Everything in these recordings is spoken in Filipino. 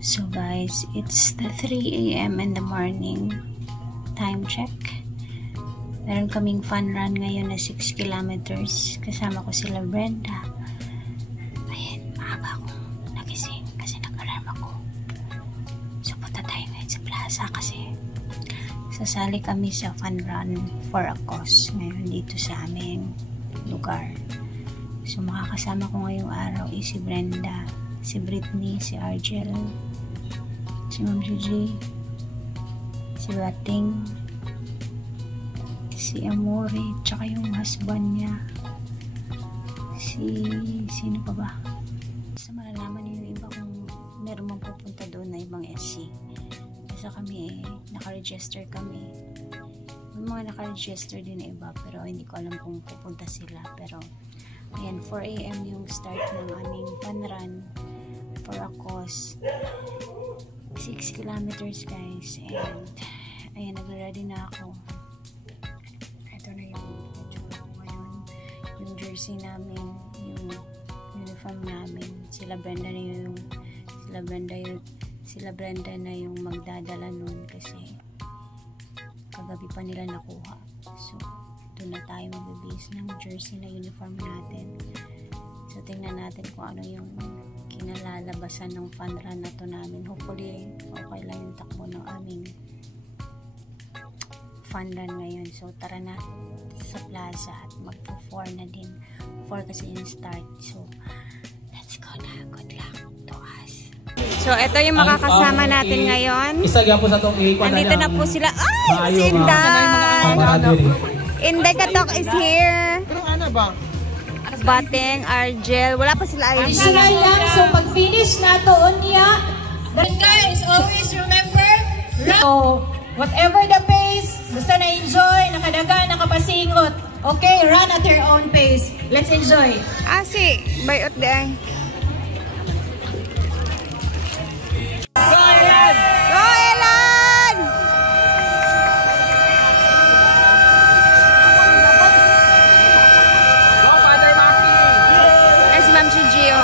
So guys, it's the 3 AM in the morning. Time check. Meron kaming fun run ngayon na 6 kilometers. Kasama ko sila Brenda. Ayan, maaga akong nagising kasi nag-alarm ako. So punta tayo ngayon sa plaza kasi sasali kami sa fun run for a cause ngayon dito sa aming lugar. So makakasama ko ngayong araw si Brenda, si Britney, si Argel, si Ma'am Gigi, si Bating, si Amore, tsaka yung husband niya, sino pa ba? Basta malalaman niyo yung iba kung meron mang pupunta doon na ibang SC. Basta kami naka-register kami. May mga naka-register din na iba pero hindi ko alam kung pupunta sila. Pero ayan, 4 AM yung start ng aming fun run for a cause. 6 kilometers guys, and ayan, nag-ready na ako. Ito na yung itsura ko ngayon, yung jersey namin, yung uniform namin. Sila Brenda na yung magdadala nun kasi kagabi pa nila nakuha. So doon na tayo magbibis ng jersey na uniform natin. So tingnan natin kung ano yung kinalalabasan ng fun run na to namin. Hopefully okay lang yung takbo ng aming fun run ngayon. So tara na sa plaza at magpo-4 na din. 4 kasi yung start. So let's go na. Good luck to us. So ito yung makakasama natin ngayon. Nandito na po sila. Ay! Si Inday! Inday Katok is here. Pero ano ba? Bating, Argel, wala pa sila ayun. Singal lang, so pag finish na to, niya. But guys, always remember, so whatever the pace, basta na-enjoy, nakadaga, nakapasingot. Okay, run at your own pace. Let's enjoy. Si bayot di ay. Go Elan! Ma'am Gio.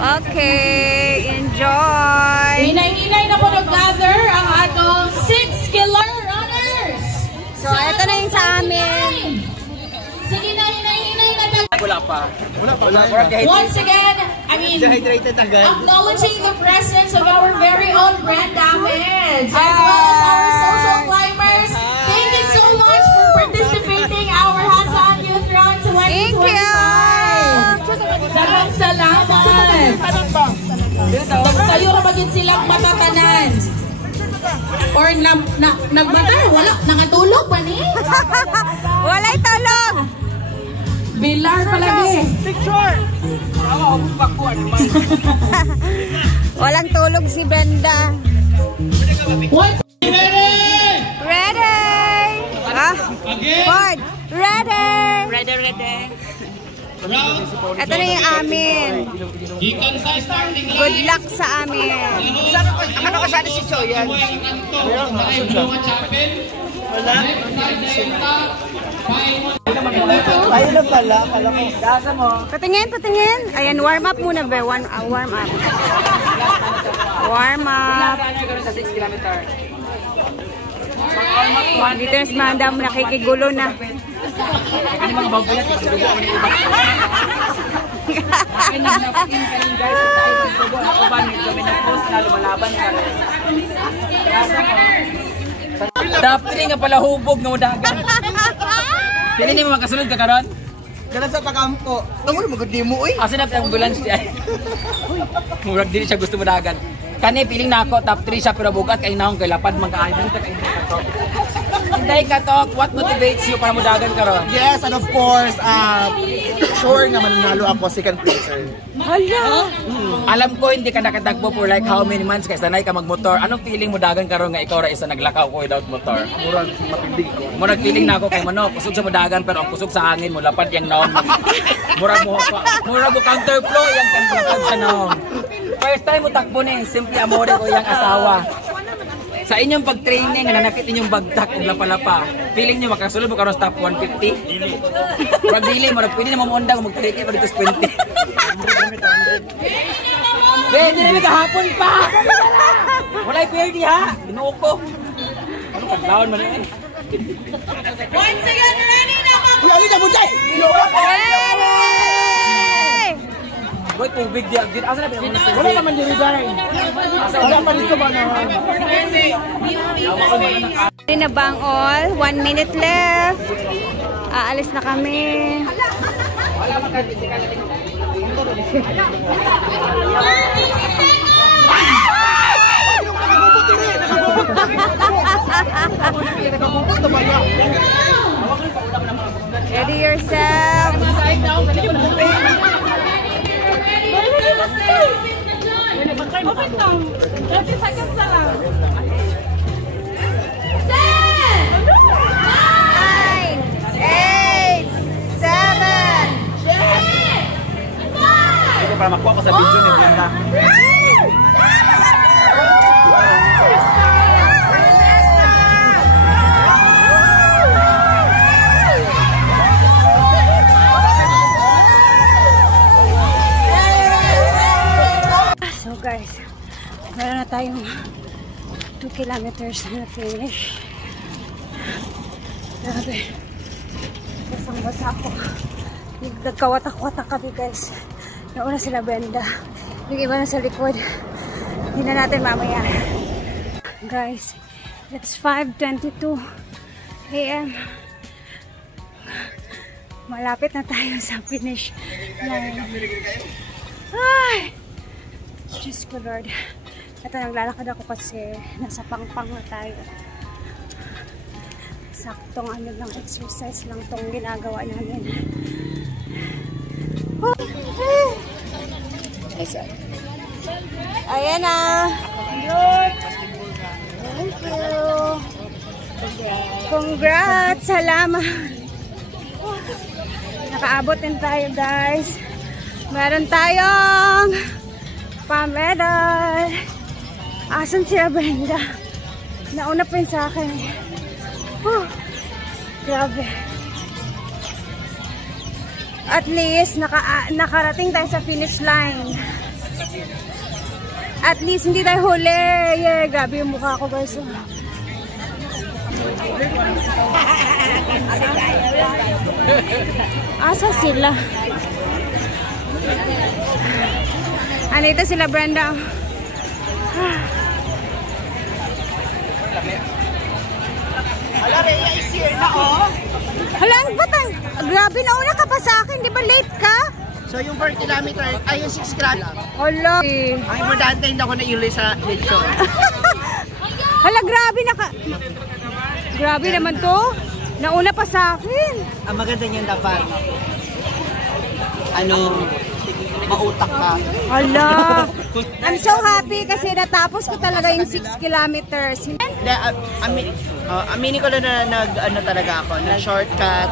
Okay, enjoy. Hinay-hinay na po nag-gather ang atong 6 killer runners. So, ito na yung sa amin. Sige na, hinay-hinay na. Wala pa. Once again, acknowledging the presence of our very own Brand Damage, as well as our social climbers. Thank you so much for participating our Hassan Youth Run 2025. Thank you! Salamat! Magsayo na maging silang matatanan. Or nagmata? Wala, nangatulog ba ni? Wala'y tulog! Bilar palagi. Picture! Walang tulog si Brenda. Ready! Ford! Ready! Ito na yung amin. Good luck sa amin. Ano ka sana si Choyan? Wala? Ayun na pala. Kala ko. Dasa mo. Patingin. Ayan, warm up muna ba? Warm up. Warm up. Sa 6 kilometer. Dito na si Madam nakikigulo na. Ano mga bagulat? Dapat nga pala hubog ng udagan. Pili ni mo makasunod ka karon? Kala sa pakampo. Tungod mo gud mo oy. Asa na ambulance di ay. Murag dili siya gusto mo dagan. Kani piling na ako top 3 siya pero bugat kay naong kay lapad magkaay dito kay Inday Katok, what motivates you para mo dagan karon? Yes, and of course, sure nga mananalo ako second placer. Hala! Alam ko hindi ka nakatagpo for like how many months kay sanay ka magmotor. Anong feeling mo dagan karon nga ikaw ra isa naglakaw ko without motor? Murag matindi ko. Murag feeling na ako kay mano, kusog sa mo dagan pero ang kusog sa hangin mo lapad yang naon. Murag mo counterflow yang kanlapad sa naon. First time mo takbo ni, simple amore ko yang asawa. Sa inyong pag-training, nanakit inyong bagtak o lapalapa. Feeling nyo makasulod mo karon sa top 150? Pag dili, pwede na mamuundang mag-training pa dito sa 20. Hindi namin kahapon pa! Wala'y pwede ha! Inuok ko. Ano paglawan man eh? Once again, ready na mga... Uy, alin na butay! Boy, tubig diyan. Asa na pinag Wala naman diri dahil. Wala pa dito ba na? Ready na bang all? 1 minute left. Aalis na kami. Ready yourself. para makuha ko sa video ni Brenda. So guys, meron na tayong 2 kilometers na finish. Grabe. Basang-basa ako. Nagkawatak-watak kami guys. Nauna sila Brenda. Yung iba na sa likod. Hindi na natin mamaya. Guys, it's 5:22 AM. Malapit na tayo sa finish line. Ay! Diyos ko Lord. Ito, naglalakad ako kasi nasa pangpang na tayo. Saktong ano lang, exercise lang tong ginagawa namin. Ayan na. Thank you. Congrats. Salamat. Nakaabot din tayo guys. Meron tayong pa-medal. Asan siya Brenda? Nauna pa yun sa akin. Grabe. At least nakarating tayo sa finish line. At least hindi tayo huli. Yeah, grabe yung mukha ko guys. Asa sila? Andito sila Brenda. Hala, Rhea is here na oh. Hala, batang. Grabe, nauna ka pa sa akin. Di ba late ka? So yung 4 kilometer, ay yung 6 kilometer. Hala. Ay, importante hindi ako na-uli sa lechon. Hala, grabe Grabe naman to. Nauna pa sa akin. Ang maganda niyan dapat, mautak ka. Hala. I'm so happy kasi natapos ko talaga yung 6 kilometers. Aminin ko na talaga ako, na shortcut.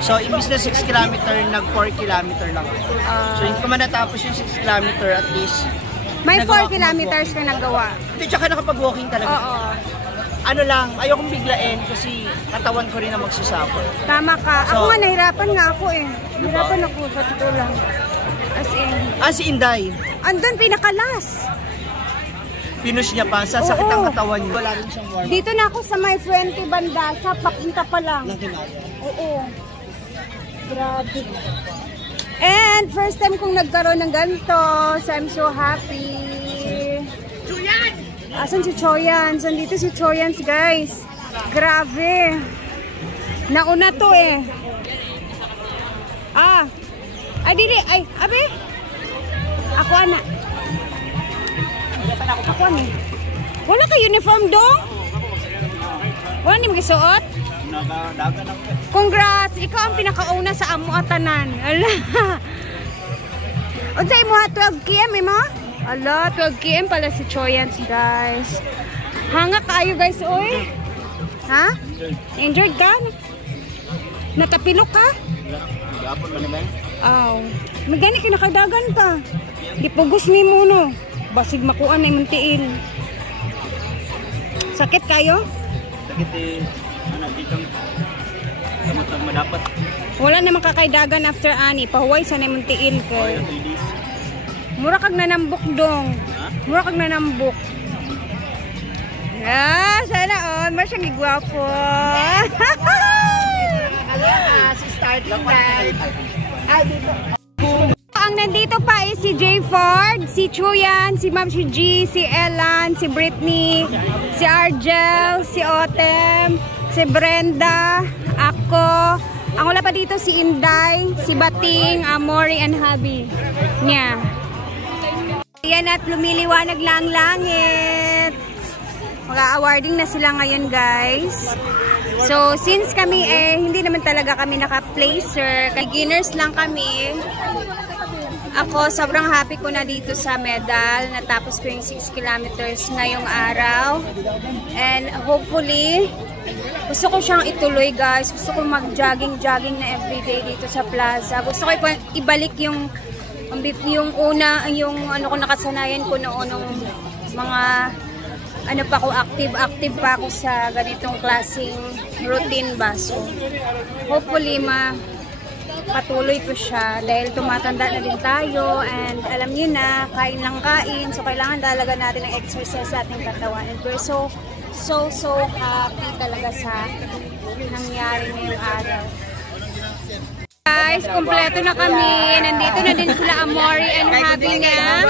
So, imbis na 6 kilometer, nag 4 kilometer lang ako. So, hindi ko man natapos yung 6 kilometer at least. May 4 kilometers ka nagawa. Hindi, tsaka nakapag-walking talaga. Oo. Ano lang, ayokong biglain kasi katawan ko rin na magsusuffer. Tama ka. Ako nga, nahirapan nga ako eh. Nahirapan ako sa totoo lang. As in. Si Inday. Andun, pinakalas. Pinush niya pa sa sakit ang katawan niya. Wala rin siyang warm. Dito na ako sa may 20 banda. Sa papunta pa lang. Oo. Grabe. And first time kong nagkaroon ng ganito. So I'm so happy. Choyan! Asan si Choyan? Saan dito si Choyan guys? Grabe. Nauna to eh. Ay dili. Ay, abe. Ako ana. Ako ani. Wala ka uniform dong? Wala ni magisuot? Congrats! Ikaw ang pinakauna sa amo atanan. Ala. Unsay mo 12 km mo? Ala, 12 km pala si Choyans guys. Hanga kayo guys oy. Ha? Enjoyed ka? Natapilok ka? Gapon man naman. Magani kinakadagan ka. Di pugos ni mo no. Basig makuan ay muntiin. Sakit kayo? Sakit dito. Gamot dapat. Wala namang kakaidagan after ani. Pahuway sa naman tiil kay. Mura kag nanambok dong. Mura kag nanambok. Sana all. Masyang igwapo. Si starting time. Dito. Ang nandito pa ay si Jay Ford, si Chuyan, si Ma'am si G, si Ellen, si Britney, si Argel, si Otem, si Brenda, ako. Ang wala pa dito si Inday, si Bating, Amori, and Habi. Nya. Ayan at lumiliwanag lang langit. Mag-awarding na sila ngayon, guys. So, since kami hindi naman talaga kami naka-placer, beginners lang kami. Ako, sobrang happy ko na dito sa medal. Natapos ko yung 6 kilometers ngayong araw. And hopefully, gusto ko siyang ituloy, guys. Gusto ko mag-jogging na everyday dito sa plaza. Gusto ko ibalik yung ano ko nakasanayan ko noon nung mga active pa ako sa ganitong klaseng routine ba. So, hopefully patuloy ko siya dahil tumatanda na din tayo and alam niyo na, kain lang kain. So, kailangan talaga natin ng exercise sa ating katawan. And we're so happy talaga sa nangyari ngayong araw. Guys, kompleto na kami. Nandito na din sila Amori and Habi niya.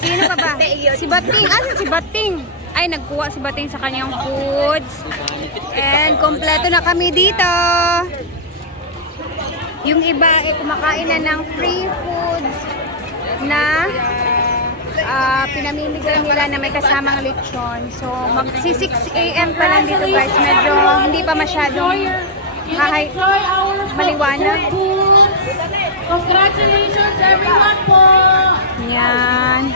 Sino ka ba? Si Bating. Si Bating? Ay, nagkuha si Bating sa kanyang foods. And kompleto na kami dito. Yung iba ay kumakain na ng free foods na pinamimigay nila na may kasamang lechon. So, magsi 6 AM pa lang dito, guys. Medyo hindi pa masyadong maliwanag. Congratulations everyone po! Yan.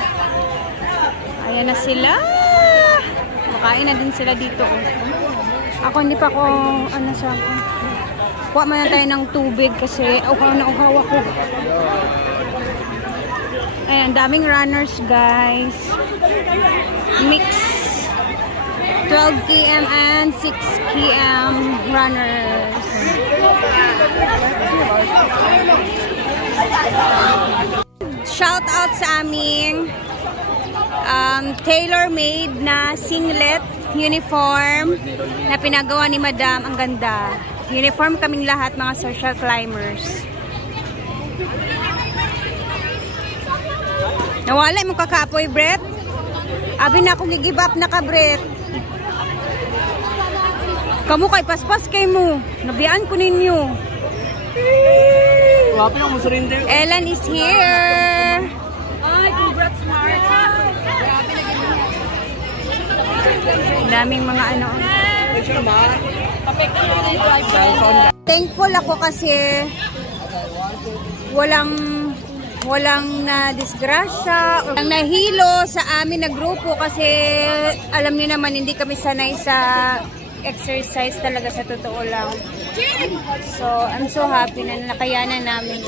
Ayan na sila. Makain na din sila dito. Ako hindi pa ako, kuha man tayo ng tubig kasi uhaw na uhaw ako. Ayan, daming runners, guys. Mix 12 km and 6 km runners. Shout out sa aming tailor-made na singlet uniform na pinagawa ni Madam. Ang ganda. Uniform kaming lahat, mga social climbers. Nawala mo kakapoy, Brett? Abi na akong i-give up na ka, Brett. Kamu kay paspas kay mo. Nabiyaan ko ninyo. Ellen is here. Ay, congrats, Marta. Daming mga Thankful ako kasi walang na disgrasya, walang nahilo sa amin na grupo kasi alam niyo naman hindi kami sanay sa exercise talaga sa totoo lang. So, I'm so happy na nakayanan namin.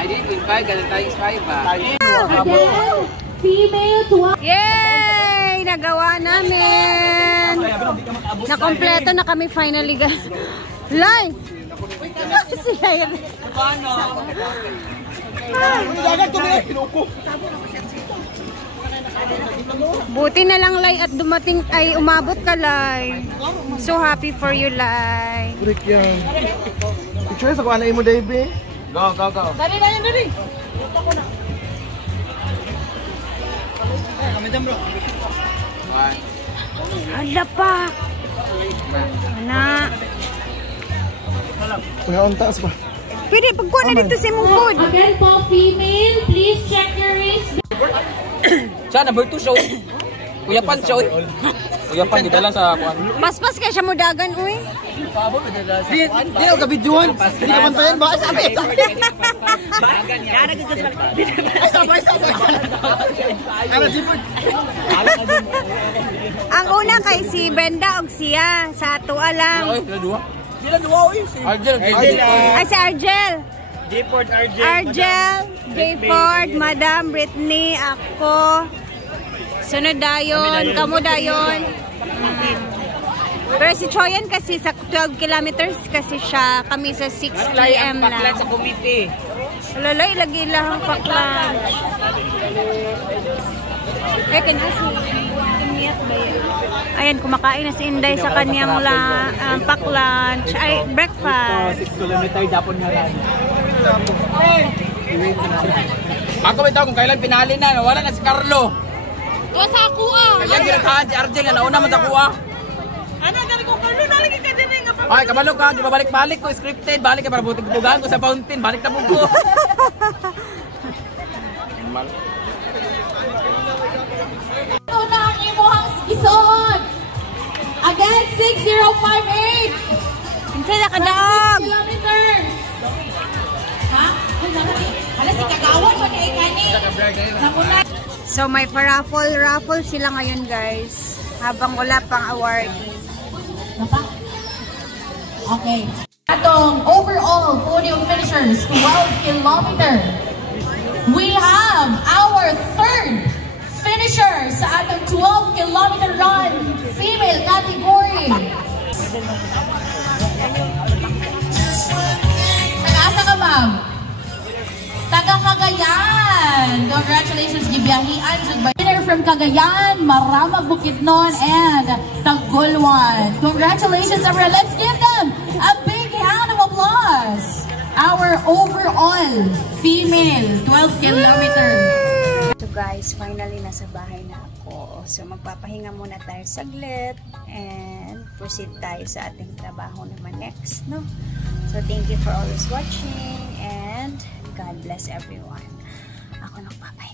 I didn't 5, ganun tayong 5 ba? Female to Yay! Nagawa namin! Nakompleto na kami finally, guys. Live! Si Hair. Buti na lang, Lai, at dumating ay umabot ka, Lai. So happy for you, Lai. Break yan. Picture sa kuha na mo, Davey. Go. Dali. Kamitan bro. Hala pa. Ana. Kuya, ang taas pa. Pwede, pagkuha na dito sa imong food. Again po, female, please check your wrist. Siya, number 2 show. Kuya Pan show. Kuya Pan, di dalang sa kuhan. Paspas kaya siya mo dagan, uy. Di ako kabidyohan. Hindi ka pantayan ba? Sabi. Ang una kay si Brenda og siya sa ato lang. Sila dua oy. Argel. Ay, si Argel. J-Ford, Argel, J-Ford, Madam, Britney, ako. Sunod dayon, kamo dayon. Pero si Choyan kasi sa 12 kilometers kasi siya, kami sa 6 p.m. lang. Paklan sa committee. Lalay, lagi lang paklan. Eh, kanasi. Iniyat ba yun? Ayan, kumakain na si Inday sa kanyang pack-lunch. Ay, breakfast. 6 kilometer dapon nga rin. Ako ito kung kailan pinali na, wala na si Carlo. Tuwa sa ako ah! Kaya ginatahan si Argel na nauna man sa kuha. Ano, dali ko, Carlo, nalagi ka din nga pa. Ay, kabalo ka, di ba balik-balik ko, scripted, balik ka para butugan ko sa fountain, balik na po ko. Ito na ang imuhang isuod. Again, 6058. Hindi na kadaog! Kilometers. Ha? Hala, si Kagawan mo na ikani. Namunay. So, may raffle sila ngayon, guys. Habang wala pang awarding. Okay. Atong overall podium finishers, 12 kilometer. We have our third finisher sa atong 12 kilometer run, female category. Taga-asa ka, ma'am? Taga-Cagayan. Congratulations, gibiyahian. Winner from Cagayan, Maramag Bukidnon, and Tagulwan. Congratulations, everyone. Let's give them a big hand of applause. Our overall female 12 kilometer. So guys, finally nasa bahay na ako. So magpapahinga muna tayo saglit and proceed tayo sa ating trabaho naman next, no? So thank you for always watching and God bless everyone. Ako nagpapahinga.